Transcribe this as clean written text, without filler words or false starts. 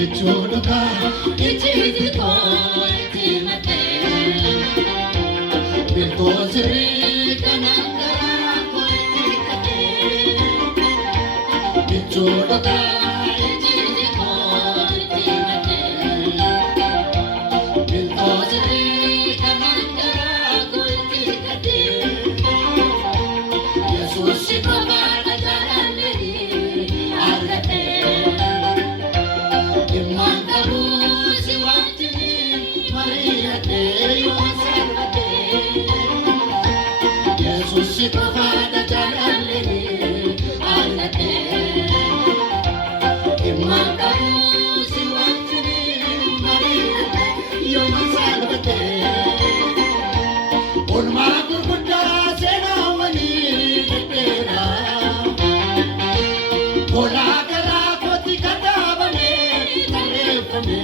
Bichunuka, ichidiko, itimate. Bilkozri kanangara ko itikate. Bichunuka, ichidiko, itimate. Bilkozri kanangara ko itikate. Jesus ko bana jarane agate. Jesus ko bana jarane agate. Imakaru siwatini mariyate yo masalvate. Unmagu buddha senamani tera. Bola kara koti kadavane tare pame.